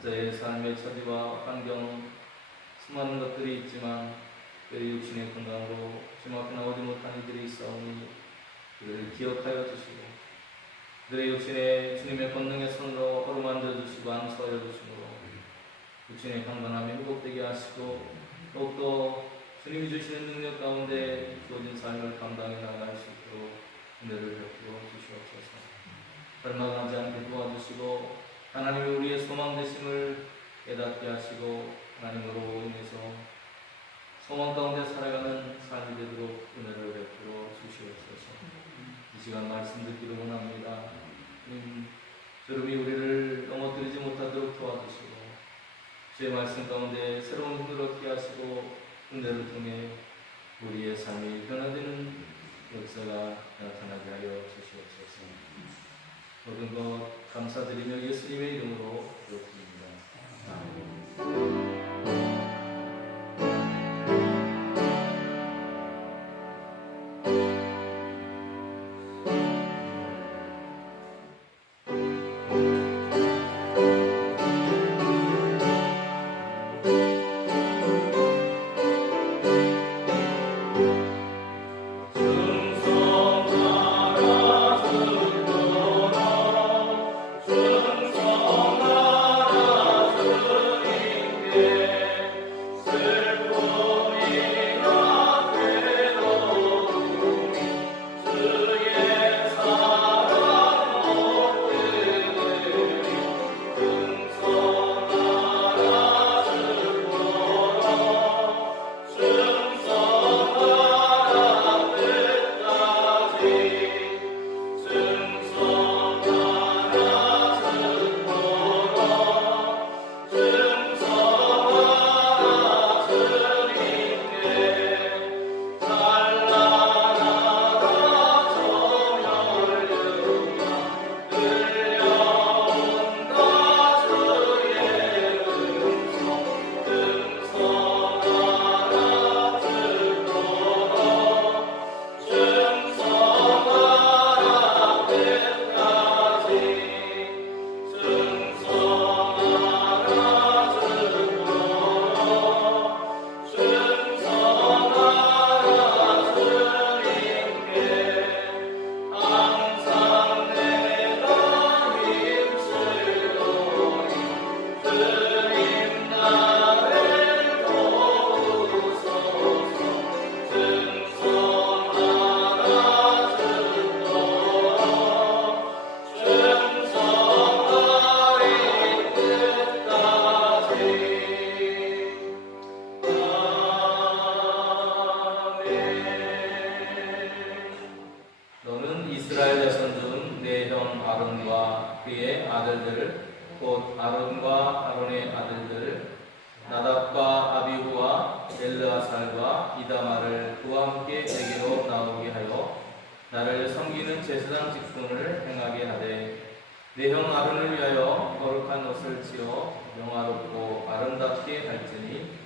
각자의 삶의 처지와 환경, 수많은 것들이 있지만 그 육신의 건강으로 주님 앞에 나오지 못한 이들이 있사오니 그들을 기억하여 주시고 그들의 육신에 주님의 권능의 손으로 어루만져 주시고 안수하여 주시므로 육신의 강건함이 회복되게 하시고 더욱더 주님이 주시는 능력 가운데 주어진 삶을 감당해 나갈 수 있도록 은혜를 베풀어 주시옵소서. 닮아가지 않게 도와주시고 하나님이 우리의 소망 되심을 깨닫게 하시고 하나님으로 인해서 소망 가운데 살아가는 삶이 되도록 은혜를 베풀어 주시옵소서. 이 시간 말씀 듣기를 원합니다. 주름이 우리를 넘어뜨리지 못하도록 도와주시고 주의 말씀 가운데 새로운 힘을 얻게 하시고 은혜를 통해 우리의 삶이 변화되는 역사가 나타나게 하여 주시옵소서. 모든 것 감사드리며 예수님의 이름으로 기도드립니다. 아멘. 아론과 그의 아들들 곧 아론과 아론의 아들들 나답과 아비후와 엘르아살과 이다마를 그와 함께 내게로 나오게 하여 나를 섬기는 제사장 직분을 행하게 하되 내 형 아론을 위하여 거룩한 옷을 지어 영화롭고 아름답게 할지니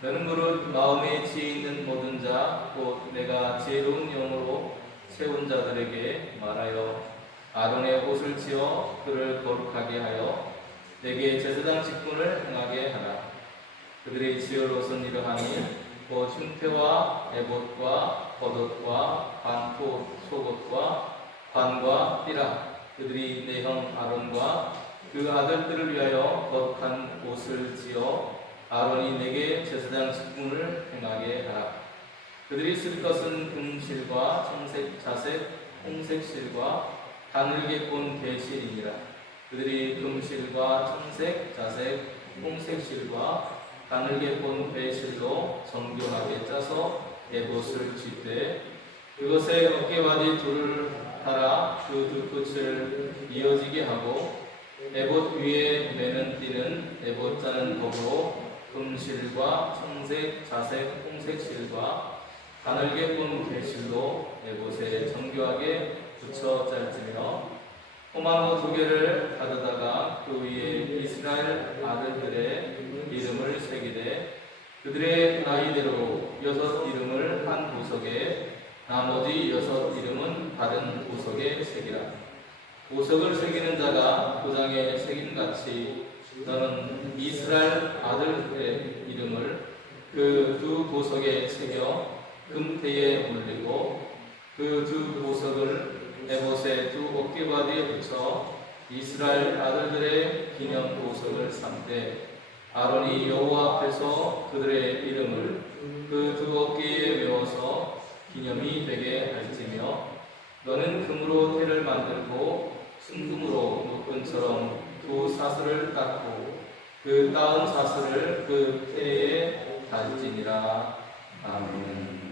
너는 무릇 마음에 지혜 있는 모든 자 곧 내가 지혜로운 영으로 세운 자들에게 말하여 아론의 옷을 지어 그를 거룩하게 하여 내게 제사장 직분을 행하게 하라. 그들의 지을 옷은 이러하니 곧 흉태와 에봇과 겉옷과 반포 속옷과 관과 띠라. 그들이 내 형 아론과 그 아들들을 위하여 거룩한 옷을 지어 아론이 내게 제사장 직분을 행하게 하라. 그들이 쓸 것은 금실과 청색, 자색, 홍색 실과 가늘게 꼰 배실이니라. 그들이 금실과 청색, 자색, 홍색 실과 가늘게 꼰 배실로 정교하게 짜서 에봇을 쥐되 그것에 어깨바디 둘을 달아 그 두 끝을 이어지게 하고 에봇 위에 매는 띠는 에봇 짜는 법으로 금실과 청색, 자색, 홍색 실과 가늘게 꼰 배실로 에봇에 정교하게 붙여 짤지며 호마노 2개를 가져다가 그 위에 이스라엘 아들들의 이름을 새기되 그들의 나이대로 6 이름을 한 보석에 나머지 6 이름은 다른 보석에 새기라. 보석을 새기는 자가 도장에 새김같이 너는 이스라엘 아들들의 이름을 그 두 보석에 새겨 금태에 올리고 그 두 보석을 에봇의 두 어깨바디에 붙여 이스라엘 아들들의 기념 보석을 삼되 아론이 여호와 앞에서 그들의 이름을 그 두 어깨에 메워서 기념이 되게 할지며 너는 금으로 태를 만들고 순금으로 노끈처럼 두 사슬을 닦고 그 따은 사슬을 그 태에 달지니라. 아멘.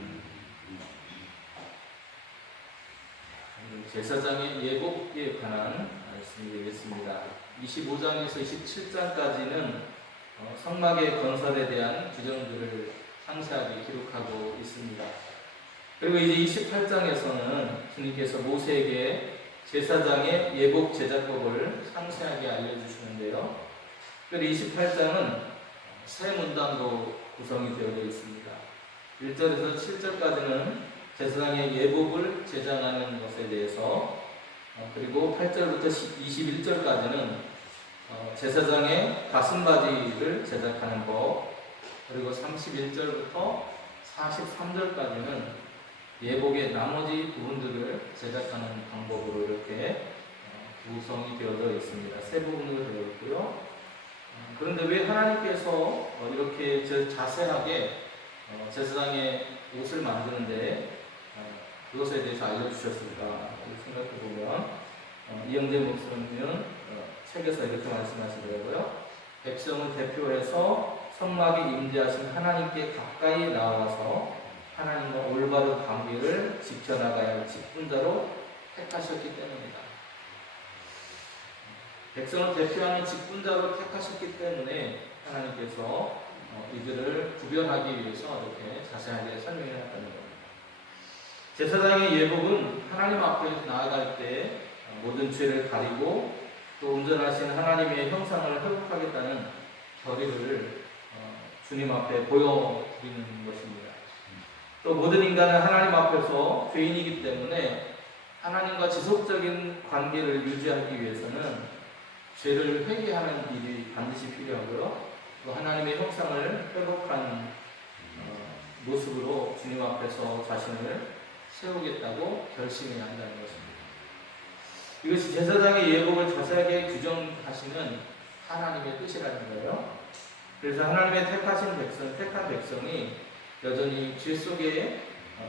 제사장의 예복에 관한 말씀이 되겠습니다. 25장에서 27장까지는 성막의 건설에 대한 규정들을 상세하게 기록하고 있습니다. 그리고 이제 28장에서는 주님께서 모세에게 제사장의 예복 제작법을 상세하게 알려주시는데요. 그리고 28장은 세 문단으로 구성이 되어 있습니다. 1절에서 7절까지는 제사장의 예복을 제작하는 것에 대해서, 그리고 8절부터 21절까지는 제사장의 가슴바지를 제작하는 법, 그리고 31절부터 43절까지는 예복의 나머지 부분들을 제작하는 방법으로 이렇게 구성이 되어져 있습니다. 세 부분으로 되어 있고요. 그런데 왜 하나님께서 이렇게 자세하게 제사장의 옷을 만드는데 그것에 대해서 알려주셨을까 생각해보면 이영재 목사님은 책에서 이렇게 말씀하시더라고요. 백성을 대표해서 성막에 임재하신 하나님께 가까이 나와서 하나님과 올바른 관계를 지켜나가야 할 직분자로 택하셨기 때문이다. 백성을 대표하는 직분자로 택하셨기 때문에 하나님께서 이들을 구별하기 위해서 이렇게 자세하게 설명해놨다는 겁니다. 제사장의 예복은 하나님 앞에 나아갈 때 모든 죄를 가리고 또 온전하신 하나님의 형상을 회복하겠다는 결의를 주님 앞에 보여드리는 것입니다. 또 모든 인간은 하나님 앞에서 죄인이기 때문에 하나님과 지속적인 관계를 유지하기 위해서는 죄를 회개하는 일이 반드시 필요하고요. 또 하나님의 형상을 회복한 모습으로 주님 앞에서 자신을 세우겠다고 결심해야 한다는 것입니다. 이것이 제사장의 예복을 자세하게 규정하시는 하나님의 뜻이라는 거예요. 그래서 하나님의 택한 백성이 여전히 죄 속에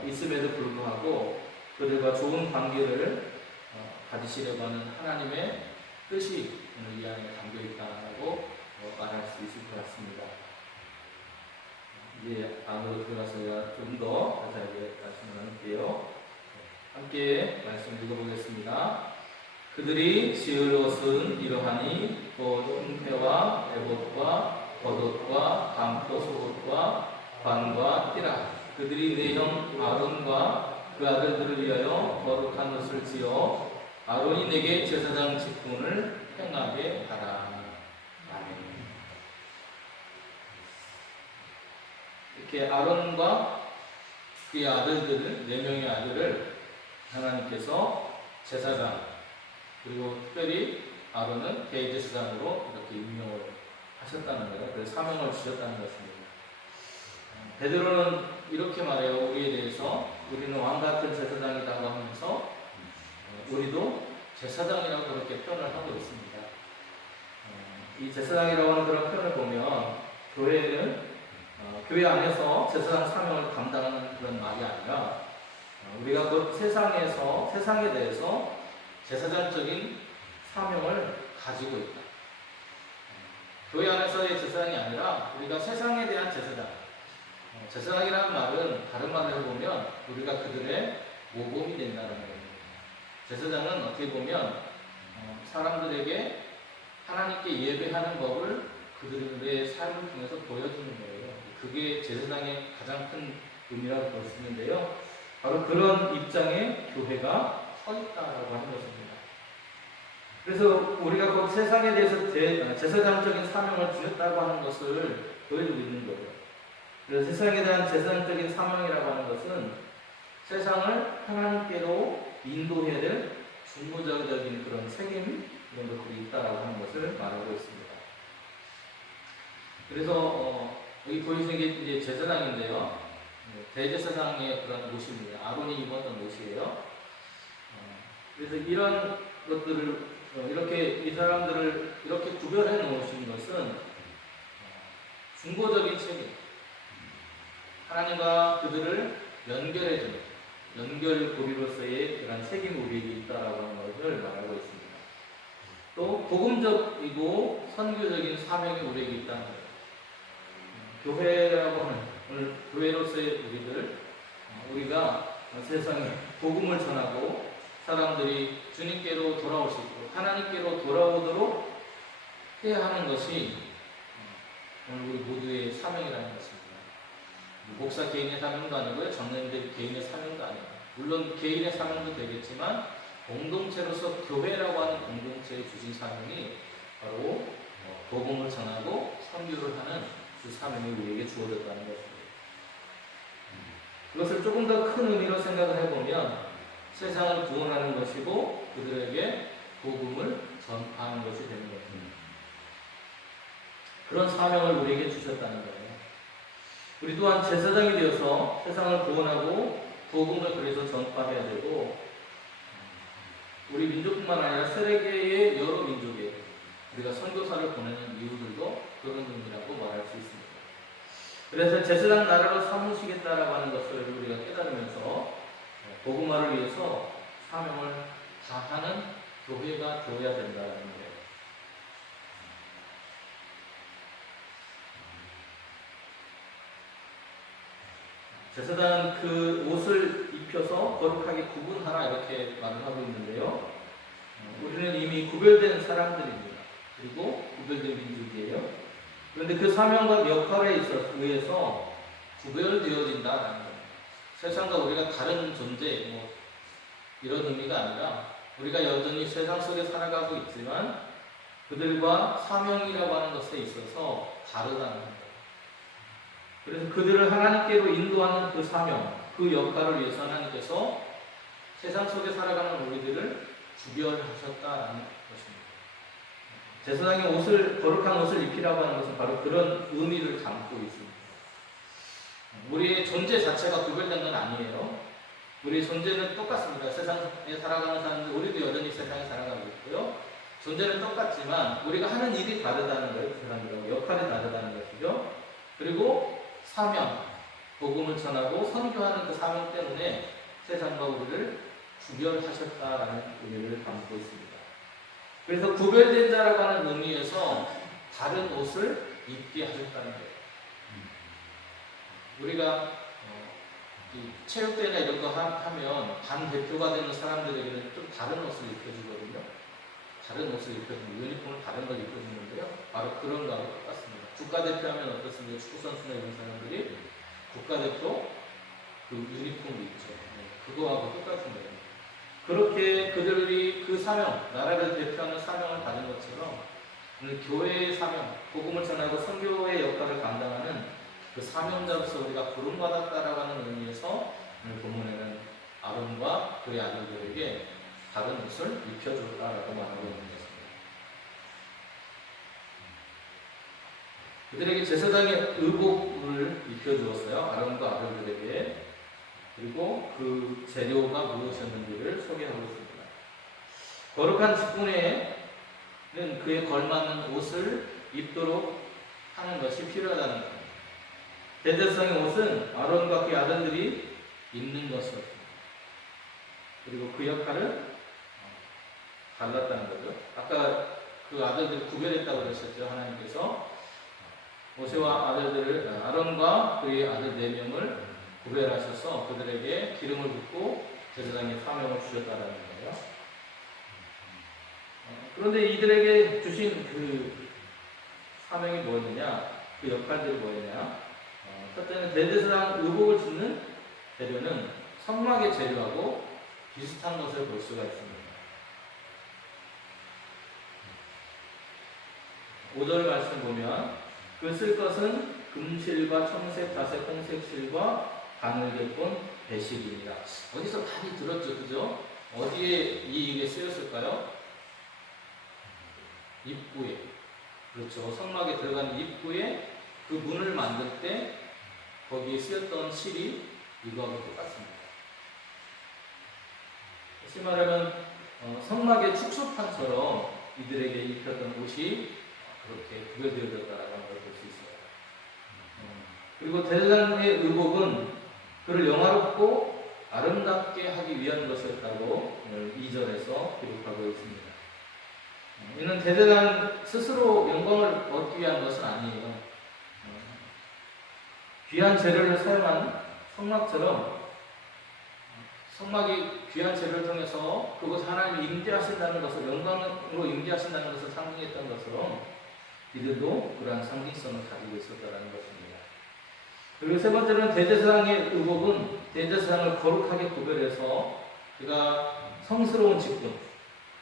있음에도 불구하고 그들과 좋은 관계를 가지시려고 하는 하나님의 뜻이 오늘 이 안에 담겨 있다고 말할 수 있을 것 같습니다. 이제 안으로 들어가서 좀 더 자세하게 말씀을 나눌게요. 함께 말씀 읽어보겠습니다. 그들이 지을 옷은 이러하니 곧 흉패와 에봇과 겉옷과 감토 속옷과 관과 띠라. 그들이 내 형 아론과 그 아들들을 위하여 거룩한 옷을 지어 아론이 내게 제사장 직분을 행하게 하라. 아멘. 이렇게 아론과 그의 아들들을, 4명의 아들을 하나님께서 제사장, 그리고 특별히 아론은 대제사장으로 이렇게 임명을 하셨다는 거예요. 그래서 사명을 주셨다는 것입니다. 베드로는 이렇게 말해요. 우리에 대해서 우리는 왕같은 제사장이라고 하면서 우리도 제사장이라고 그렇게 표현을 하고 있습니다. 이 제사장이라고 하는 그런 표현을 보면 교회는 교회 안에서 제사장 사명을 감당하는 그런 말이 아니라 우리가 그 세상에 대해서 제사장적인 사명을 가지고 있다. 교회 안에서의 제사장이 아니라 우리가 세상에 대한 제사장. 제사장이라는 말은 다른 말을 해보면 우리가 그들의 모범이 된다는 거예요. 제사장은 어떻게 보면 사람들에게 하나님께 예배하는 법을 그들의 삶을 통해서 보여주는 거예요. 그게 제사장의 가장 큰 의미라고 볼 수 있는데요. 바로 그런 입장에 교회가 서 있다라고 하는 것입니다. 그래서 우리가 그 세상에 대해서 제사장적인 사명을 주셨다고 하는 것을 보여주고 있는 거예요. 그래서 세상에 대한 제사장적인 사명이라고 하는 것은 세상을 하나님께로 인도해야 될 중보자적인 그런 책임, 이런 것들이 있다라고 하는 것을 말하고 있습니다. 그래서 여기 보이시는 게 이제 제사장인데요. 대제사장의 그런 옷입니다. 아론이 입었던 옷이에요. 그래서 이런 것들을 이렇게 이 사람들을 이렇게 구별해 놓으신 것은 중보적인 책임, 하나님과 그들을 연결해주는 연결고리로서의 그런 책임이 우리에게 있다라고 하는 것을 말하고 있습니다. 또 복음적이고 선교적인 사명이 우리에게 있다는 거예요. 교회라고 하는 오늘 교회로서의 우리가 세상에 복음을 전하고 사람들이 주님께로 돌아올 수 있고 하나님께로 돌아오도록 해야 하는 것이 오늘 우리 모두의 사명이라는 것입니다. 목사 개인의 사명도 아니고요, 장로님들 개인의 사명도 아니에요. 물론 개인의 사명도 되겠지만 공동체로서 교회라고 하는 공동체에 주신 사명이 바로 복음을 전하고 선교를 하는 그 사명이 우리에게 주어졌다는 것입니다. 그것을 조금 더 큰 의미로 생각을 해보면 세상을 구원하는 것이고 그들에게 복음을 전파하는 것이 되는 것입니다. 그런 사명을 우리에게 주셨다는 거예요. 우리 또한 제사장이 되어서 세상을 구원하고 복음을 그래서 전파해야 되고 우리 민족뿐만 아니라 세계의 여러 민족에 우리가 선교사를 보내는 이유들도 그런 의미라고 말할 수 있습니다. 그래서 제사장 나라로 삼으시겠다라고 하는 것을 우리가 깨달으면서 복음화를 위해서 사명을 다하는 교회가 되어야 된다는 거예요. 제사장은 그 옷을 입혀서 거룩하게 구분하라 이렇게 말을 하고 있는데요. 우리는 이미 구별된 사람들입니다. 그리고 구별된 민족이에요. 그런데 그 사명과 역할에 의해서 구별되어진다는 거예요. 세상과 우리가 다른 존재, 이런 의미가 아니라 우리가 여전히 세상 속에 살아가고 있지만 그들과 사명이라고 하는 것에 있어서 다르다는 거예요. 그래서 그들을 하나님께로 인도하는 그 사명, 그 역할을 위해서 하나님께서 세상 속에 살아가는 우리들을 구별하셨다는 것입니다. 제사장의 거룩한 옷을 입히라고 하는 것은 바로 그런 의미를 담고 있습니다. 우리의 존재 자체가 구별된 건 아니에요. 우리의 존재는 똑같습니다. 세상에 살아가는 사람들, 우리도 여전히 세상에 살아가고 있고요. 존재는 똑같지만 우리가 하는 일이 다르다는 거예요. 그 사람들하고 역할이 다르다는 것이죠. 그리고 사명, 복음을 전하고 선교하는 그 사명 때문에 세상과 우리를 구별하셨다라는 의미를 담고 있습니다. 그래서 구별된 자라고 하는 의미에서 다른 옷을 입게 하셨다는 거예요. 우리가 체육대회나 이런 거 하면 반 대표가 되는 사람들에게는 좀 다른 옷을 입혀주거든요. 다른 옷을 입혀주는, 유니폼을 다른 걸 입혀주는데요. 바로 그런 거하고 똑같습니다. 국가대표하면 어떻습니까? 축구선수나 이런 사람들이 국가대표 그 유니폼이 있죠. 네, 그거하고 똑같은 거예요. 그렇게 그들이 그 사명, 나라를 대표하는 사명을 받은 것처럼 오늘 교회의 사명, 복음을 전하고 선교의 역할을 감당하는 그 사명자로서 우리가 부름받았다라고 하는 의미에서 오늘 본문에는 아론과 그의 아들들에게 다른 옷을 입혀줬다라고 말하고 있는 것입니다. 그들에게 제사장의 의복을 입혀주었어요. 아론과 아들들에게. 그리고 그 재료가 무엇이었는지를 소개하고 있습니다. 거룩한 직분에는 그에 걸맞는 옷을 입도록 하는 것이 필요하다는 겁니다. 대제사장의 옷은 아론과 그의 아들들이 입는 것이었습니다. 그리고 그 역할을 달랐다는 거죠. 아까 그 아들들을 구별했다고 그러셨죠. 하나님께서 모세와 아론과 그의 아들 4명을 구별하셔서 그들에게 기름을 붓고 제사장의 사명을 주셨다는 거예요. 그런데 이들에게 주신 그 사명이 뭐였느냐, 그 역할들이 뭐였냐. 첫째는 대제사장 의복을 짓는 재료는 성막의 재료하고 비슷한 것을 볼 수가 있습니다. 5절 말씀 보면 그 쓸 것은 금실과 청색, 자색, 홍색 실과 바늘개본 배실입니다. 어디서 많이 들었죠, 그죠? 어디에 이게 쓰였을까요? 입구에. 그렇죠. 성막에 들어가는 입구에 그 문을 만들 때 거기에 쓰였던 실이 이거하고 똑같습니다. 다시 말하면 성막의 축소판처럼 이들에게 입혔던 옷이 그렇게 구별되어졌다라는 걸 볼 수 있어요. 그리고 대제사장의 의복은 그를 영화롭고 아름답게 하기 위한 것이었다고 오늘 2절에서 기록하고 있습니다. 이는 대제사장 스스로 영광을 얻기 위한 것은 아니에요. 귀한 재료를 사용한 성막처럼 성막이 귀한 재료를 통해서 그곳 하나님이 임재하신다는 것을, 영광으로 임재하신다는 것을 상징했던 것처럼 이들도 그러한 상징성을 가지고 있었다는 것입니다. 그리고 세 번째는 대제사장의 의복은 대제사장을 거룩하게 구별해서 그가 성스러운 직분,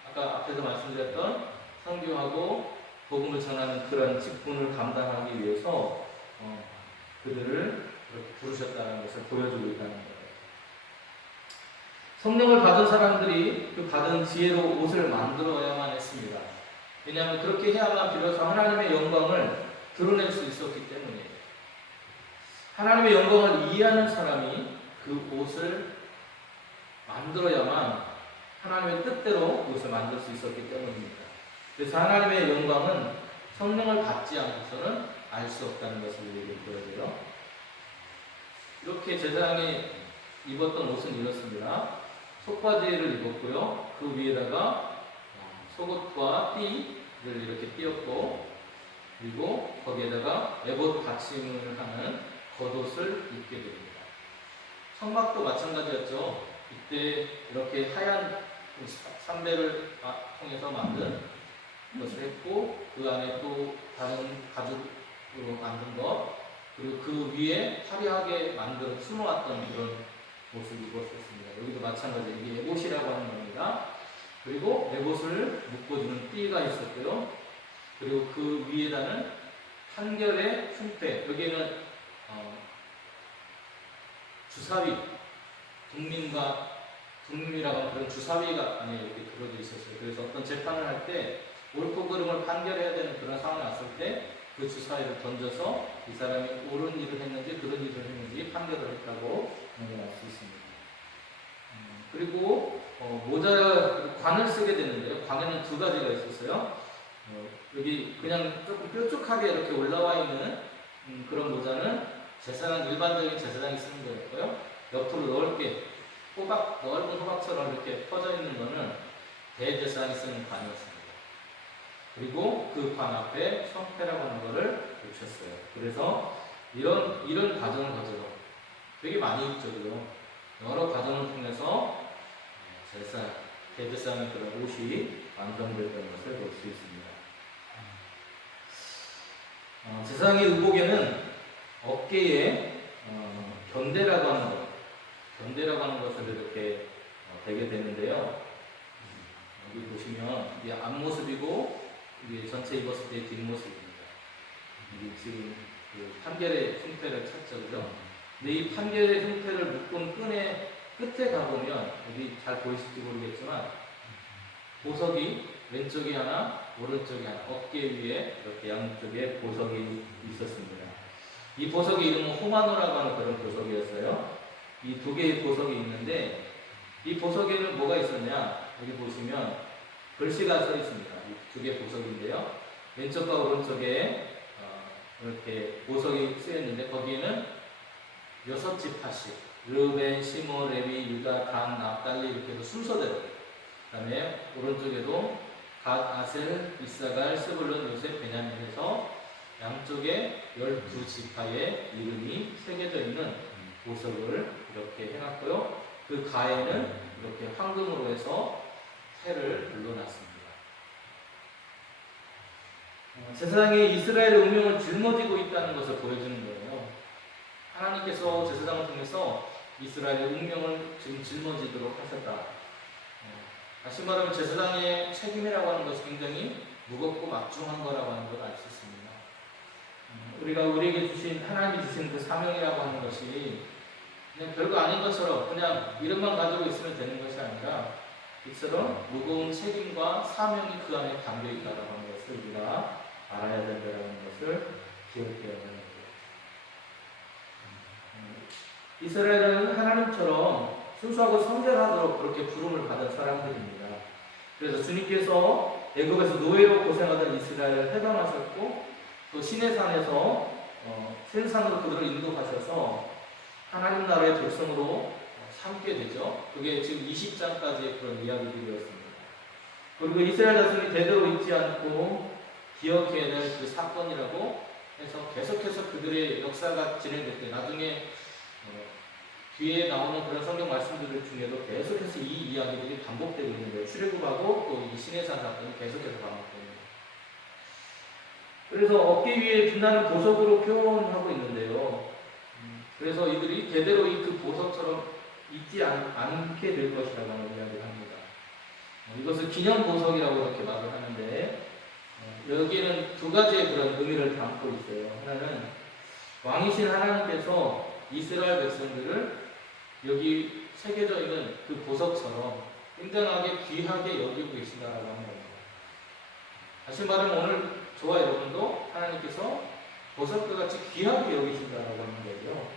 아까 앞에서 말씀드렸던 선교하고 복음을 전하는 그런 직분을 감당하기 위해서 그들을 그렇게 부르셨다는 것을 보여주고 있다는 거예요. 성령을 받은 사람들이 그 받은 지혜로 옷을 만들어야만 했습니다. 왜냐하면 그렇게 해야만 비로소 하나님의 영광을 드러낼 수 있었기 때문이에요. 하나님의 영광을 이해하는 사람이 그 옷을 만들어야만 하나님의 뜻대로 옷을 만들 수 있었기 때문입니다. 그래서 하나님의 영광은 성령을 받지 않고서는 알 수 없다는 것을 우리에게 보여줘요. 이렇게 제사장이 입었던 옷은 이렇습니다. 속바지를 입었고요. 그 위에다가 속옷과 띠를 이렇게 띄었고, 그리고 거기에다가 에봇 받침을 하는 겉옷을 입게 됩니다. 성막도 마찬가지였죠. 이때 이렇게 하얀 삼배를 통해서 만든 것을 했고, 그 안에 또 다른 가죽으로 만든 것, 그리고 그 위에 화려하게 만들어 숨어왔던 그런 옷을 입었었습니다. 여기도 마찬가지, 이게 에봇이라고 하는 겁니다. 그리고 에봇을 묶어주는 띠가 있었고요. 그리고 그 위에다는 한결의 흉패, 여기에는 주사위, 국민이라고 하는 그런 주사위가 안에 이렇게 들어져 있었어요. 그래서 어떤 재판을 할 때 옳고 그름을 판결해야 되는 그런 상황이 왔을 때 그 주사위를 던져서 이 사람이 옳은 일을 했는지 그런 일을 했는지 판결을 했다고 알 수 있습니다. 그리고 관을 쓰게 되는데요. 관에는 2가지가 있었어요. 여기 그냥 조금 뾰족하게 이렇게 올라와 있는 그런 모자는 일반적인 제사장이 쓰는 거였고요. 옆으로 넓게 넓은 호박처럼 이렇게 퍼져 있는 거는 대제사장이 쓰는 관이었습니다. 그리고 그 관 앞에 성패라고 하는 거를 붙였어요. 그래서 이런 과정을 거쳐서 되게 많이 있죠. 여러 과정을 통해서 대제사장의 그런 옷이 완성됐던 것을 볼 수 있습니다. 제사장의 의복에는 어깨에 견대라고 하는 것을 이렇게 대게 되는데요. 여기 보시면 이게 앞모습이고 이게 전체 입었을 때의 뒷모습입니다. 이게 지금 그 판결의 형태를 찾죠, 그죠? 근데 이 판결의 형태를 묶은 끈의 끝에 가보면 여기 잘 보이실지 모르겠지만 보석이 왼쪽에 하나, 오른쪽에 하나, 어깨 위에 이렇게 양쪽에 보석이 있었습니다. 이 보석의 이름은 호마노라고 하는 그런 보석이었어요. 이 두 개의 보석이 있는데 이 보석에는 뭐가 있었냐? 여기 보시면 글씨가 써 있습니다. 이 두 개의 보석인데요. 왼쪽과 오른쪽에 이렇게 보석이 쓰여 있는데 거기에는 6지파씩 르벤, 시몬, 레위, 유다, 단, 납달리 이렇게 해서 순서대로 그 다음에 오른쪽에도 갓, 아셀, 이사갈, 스불론, 요셉, 베냐민 해서 양쪽에 12지파의 이름이 새겨져 있는 보석을 이렇게 해놨고요. 그 가에는 이렇게 황금으로 해서 태를 눌러놨습니다. 제사장이 이스라엘의 운명을 짊어지고 있다는 것을 보여주는 거예요. 하나님께서 제사장을 통해서 이스라엘의 운명을 지금 짊어지도록 하셨다. 다시 말하면 제사장의 책임이라고 하는 것이 굉장히 무겁고 막중한 거라고 하는 걸 알 수 있습니다. 우리가 우리에게 주신, 하나님이 주신 그 사명이라고 하는 것이 그냥 별거 아닌 것처럼 그냥 이름만 가지고 있으면 되는 것이 아니라 이처럼 무거운 책임과 사명이 그 안에 담겨 있다고 하는 것을 우리가 알아야 된다는 것을 기억해야 하는 거예요. 이스라엘은 하나님처럼 순수하고 성결하도록 그렇게 부름을 받은 사람들입니다. 그래서 주님께서 애굽에서 노예로 고생하던 이스라엘을 해방하셨고 또 시내산에서 센산으로 그들을 인도하셔서 하나님 나라의 백성으로 삼게 되죠. 그게 지금 20장까지의 그런 이야기들이었습니다. 그리고 이스라엘 자손이 대대로 잊지 않고 기억해야 될 그 사건이라고 해서 계속해서 그들의 역사가 진행될 때 나중에 뒤에 나오는 그런 성경 말씀들 중에도 계속해서 이 이야기들이 반복되고 있는 거예요. 출애굽하고 또 이 시내산 사건이 계속해서 반복됩니다. 그래서 어깨 위에 빛나는 보석으로 표현하고 있는데요. 그래서 이들이 대대로 그 보석처럼 잊지 않게 될 것이라고 하는 이야기를 합니다. 이것을 기념 보석이라고 이렇게 말을 하는데 여기에는 두 가지의 그런 의미를 담고 있어요. 하나는 왕이신 하나님께서 이스라엘 백성들을 여기 새겨져 있는 그 보석처럼 굉장하게 귀하게 여기고 계신다라고 하는 겁니다. 다시 말하면 오늘 저와 여러분도 하나님께서 보석과 같이 귀하게 여기신다라고 하는 거예요.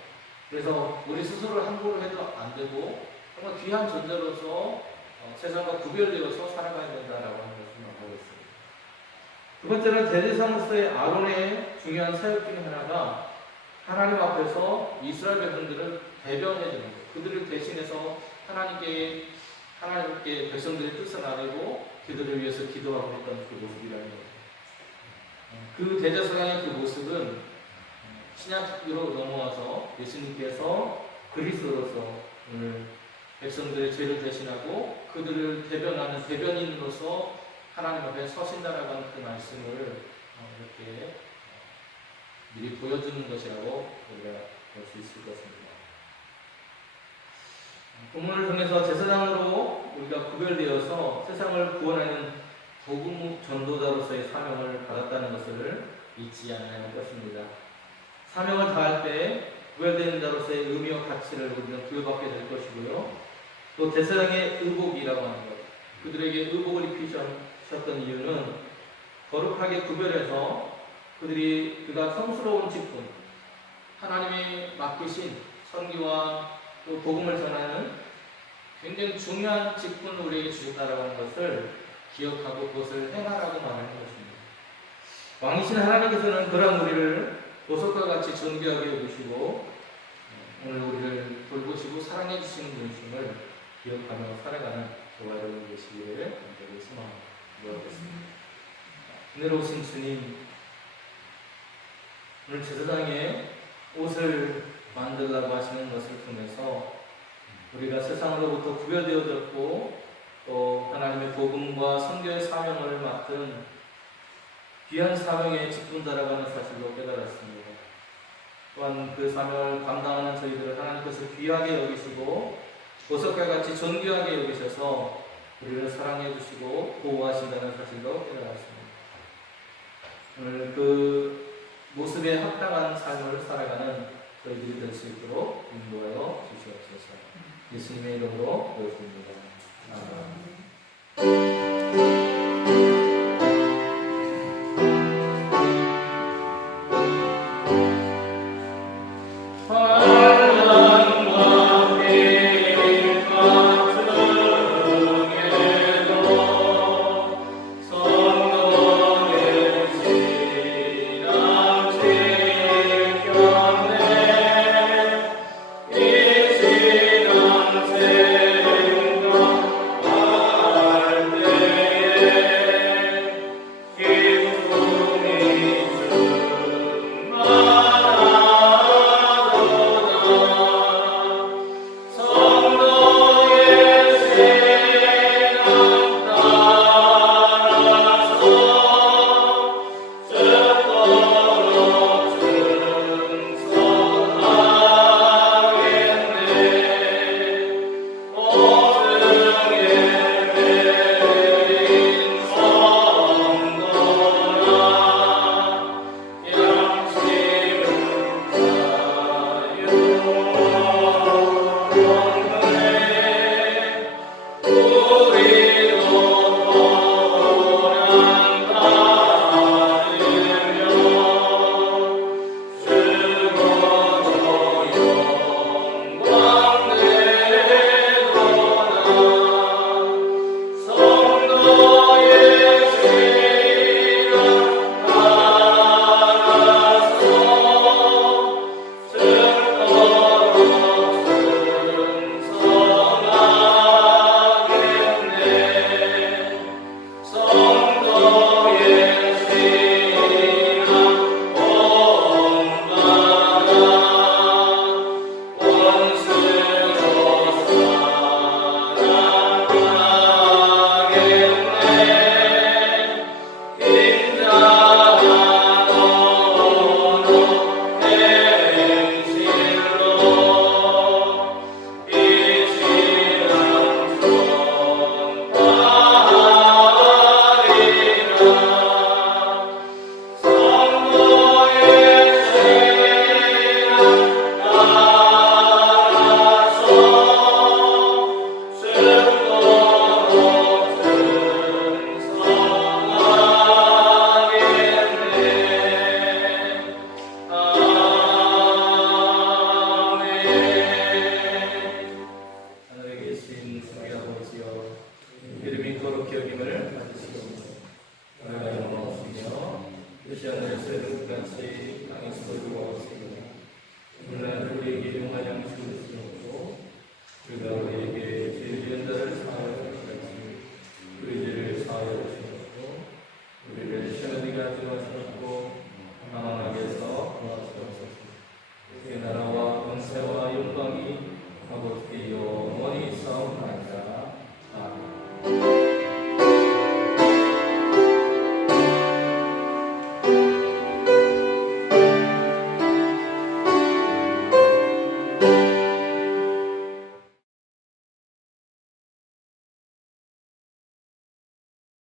그래서 우리 스스로를 함부로 해도 안 되고 정말 귀한 존재로서 세상과 구별되어서 살아가야 된다라고 하는 것을 말하고 있습니다. 두 번째는 대제사장으로서의 아론의 중요한 사역 중에 하나가 하나님 앞에서 이스라엘 백성들을 대변해 주는 거예요. 그들을 대신해서 하나님께 백성들의 뜻을 나누고 그들을 위해서 기도하고 했던 그 모습이라는 거예요. 그 대제사장의 그 모습은 신약으로 넘어와서 예수님께서 그리스도로서 오늘 백성들의 죄를 대신하고 그들을 대변하는 대변인으로서 하나님 앞에 서신다라고 하는 그 말씀을 이렇게 미리 보여주는 것이라고 우리가 볼 수 있을 것입니다. 본문을 통해서 제사장으로 우리가 구별되어서 세상을 구원하는 복음 전도자로서의 사명을 받았다는 것을 잊지 않아야 할 것입니다. 사명을 다할 때 구별되는 자로서의 의미와 가치를 우리는 부여받게 될 것이고요. 또 제사장의 의복이라고 하는 것, 그들에게 의복을 입히셨던 이유는 거룩하게 구별해서 그가 성스러운 직분, 하나님의 맡기신 선교와 또 복음을 전하는 굉장히 중요한 직분을 우리에게 주셨다라고 하는 것을 기억하고 그것을 행하라고 말하는 것입니다. 왕이신 하나님께서는 그러한 우리를 보석과 같이 존귀하게 여기시고 오늘 우리를 돌보시고 사랑해 주시는 분이심을 기억하며 살아가는 저와 여러분 되시기를 간절히 소망하겠습니다. 은혜로우신 주님, 오늘 제사장의 옷을 만들라고 하시는 것을 통해서 우리가 세상으로부터 구별되어졌고 또 하나님의 복음과 선교의 사명을 맡은 귀한 사명에 직분자라가는 사실로 깨달았습니다. 또한 그 사명을 감당하는 저희들을 하나님께서 귀하게 여기시고 보석과 같이 존귀하게 여기셔서 우리를 사랑해 주시고 보호하신다는 사실로 깨달았습니다. 오늘 그 모습에 합당한 삶을 살아가는 저희들이 될 수 있도록 인도하여 주시옵소서. 예수님의 이름으로 기도드립니다. 아멘.